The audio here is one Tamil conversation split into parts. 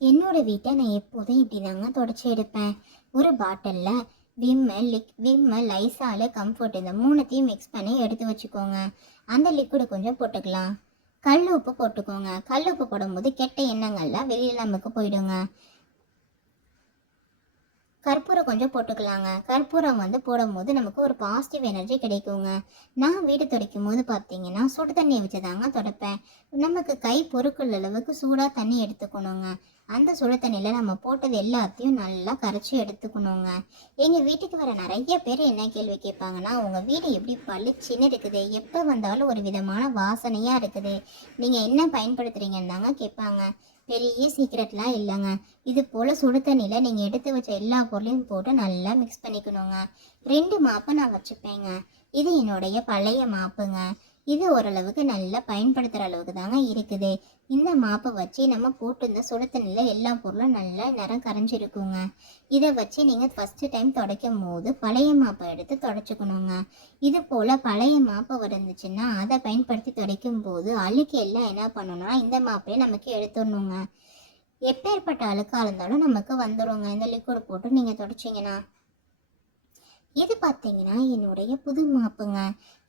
என்னோட வீட்டை நான் எப்போதும் இப்படி தாங்க தொடச்சி எடுப்பேன். ஒரு பாட்டிலில் விம்மு லைசாலு கம்ஃபர்ட் இந்த மூணுத்தையும் மிக்ஸ் பண்ணி எடுத்து வச்சுக்கோங்க. அந்த லிக்விடு கொஞ்சம் போட்டுக்கலாம். கல் உப்பு போட்டுக்கோங்க. கல் உப்பு போடும்போது கெட்ட எண்ணங்கள்லாம் வெளியில் நமக்கு போயிடுங்க. கற்பூரம் கொஞ்சம் போட்டுக்கலாங்க. கற்பூரம் போடும்போது நமக்கு ஒரு பாசிட்டிவ் எனர்ஜி கிடைக்குங்க. நான் வீடு துடைக்கும் போது பார்த்தீங்கன்னா சுடு தண்ணியை வச்சு தாங்க துடைப்பேன். நமக்கு கை பொறுக்குள்ள அளவுக்கு சூடாக தண்ணி எடுத்துக்கணுங்க. அந்த சுடு தண்ணியில் நம்ம போட்டது எல்லாத்தையும் நல்லா கரைச்சி எடுத்துக்கணுங்க. எங்கள் வீட்டுக்கு வர நிறைய பேர் என்ன கேள்வி கேட்பாங்கன்னா, உங்கள் வீடு எப்படி பளிச்சுன்னு இருக்குது, எப்போ வந்தாலும் ஒரு விதமான வாசனையாக இருக்குது, நீங்கள் என்ன பயன்படுத்துகிறீங்கன்னு தாங்க கேட்பாங்க. பெரிய சீக்ரெட்லாம் இல்லைங்க. இது போல் சுடு தண்ணியில் நீங்கள் எடுத்து வச்ச எல்லா பொருளையும் போட்டு நல்லா மிக்ஸ் பண்ணிக்கணுங்க. 2 மாப்பை நான் வச்சுப்பேங்க. இது என்னுடைய பழைய மாப்புங்க. இது ஓரளவுக்கு நல்லா பயன்படுத்துகிற அளவுக்கு தாங்க இருக்குது. இந்த மாப்பை வச்சு நம்ம போட்டு இந்த சுடு தண்ணியில் எல்லா பொருளும் நல்லா நிறம் கரைஞ்சிருக்குங்க. இதை வச்சு நீங்கள் ஃபஸ்ட்டு டைம் துடைக்கும் போது பழைய மாப்பை எடுத்து துடைச்சிக்கணுங்க. இது போல் பழைய மாப்பை இருந்துச்சுன்னா அதை பயன்படுத்தி துடைக்கும் போது அழுக்கு எல்லாம் என்ன பண்ணணும்னா இந்த மாப்பையே நமக்கு எடுத்துடணுங்க. எப்பேற்பட்ட அழுக்காக இருந்தாலும் நமக்கு வந்துடுங்க இந்த லிக்விட் போட்டு நீங்கள் துடைச்சிங்கன்னா. இது பார்த்தீங்கன்னா என்னுடைய புது மாப்புங்க.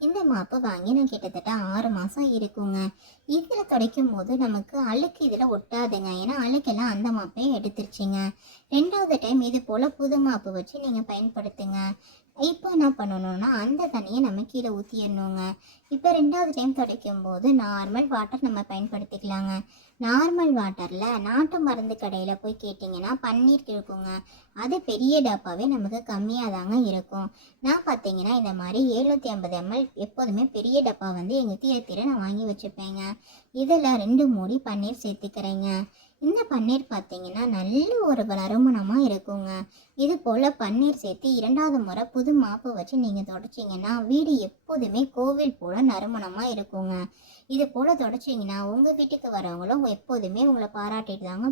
இந்த மாப்பு வாங்கி நான் கிட்டத்தட்ட 6 மாதம் இருக்குங்க. இதில் துடைக்கும் போது நமக்கு அழுக்கு இதில் ஒட்டாதுங்க. ஏன்னா அழுக்கெல்லாம் அந்த மாப்பே எடுத்துருச்சுங்க. 2வது டைம் இது போல் புது மாப்பு வச்சு நீங்கள் பயன்படுத்துங்க. இப்போ என்ன பண்ணணும்னா அந்த தண்ணியை நம்ம கீழே ஊற்றிடணுங்க. இப்போ 2வது டைம் துடைக்கும் போது நார்மல் வாட்டர் நம்ம பயன்படுத்திக்கலாங்க. நார்மல் வாட்டரில் நாட்டு மருந்து கடையில் போய் கேட்டிங்கன்னா பன்னீர் இருக்குங்க. அது பெரிய டப்பாவே நமக்கு கம்மியாக தாங்க இருக்கும். நான் பார்த்தீங்கன்னா இந்த மாதிரி 750 ml எப்போதுமே பெரிய டப்பா எங்கள் தீர நான் வாங்கி வச்சுப்பேங்க. இதில் 2 மூடி பன்னீர் சேர்த்துக்கிறேங்க. இந்த பன்னீர் பார்த்தீங்கன்னா நல்ல ஒரு நறுமணமாக இருக்குங்க. இது போல் பன்னீர் சேர்த்து 2வது முறை புது மாப்பு வச்சு நீங்கள் தொடச்சிங்கன்னா வீடு எப்போதுமே கோவில் போல் நறுமணமாக இருக்குங்க. இது போல் தொடச்சிங்கன்னா உங்கள் வீட்டுக்கு வரவங்களும் எப்போதுமே உங்களை பாராட்டிட்டு தாங்க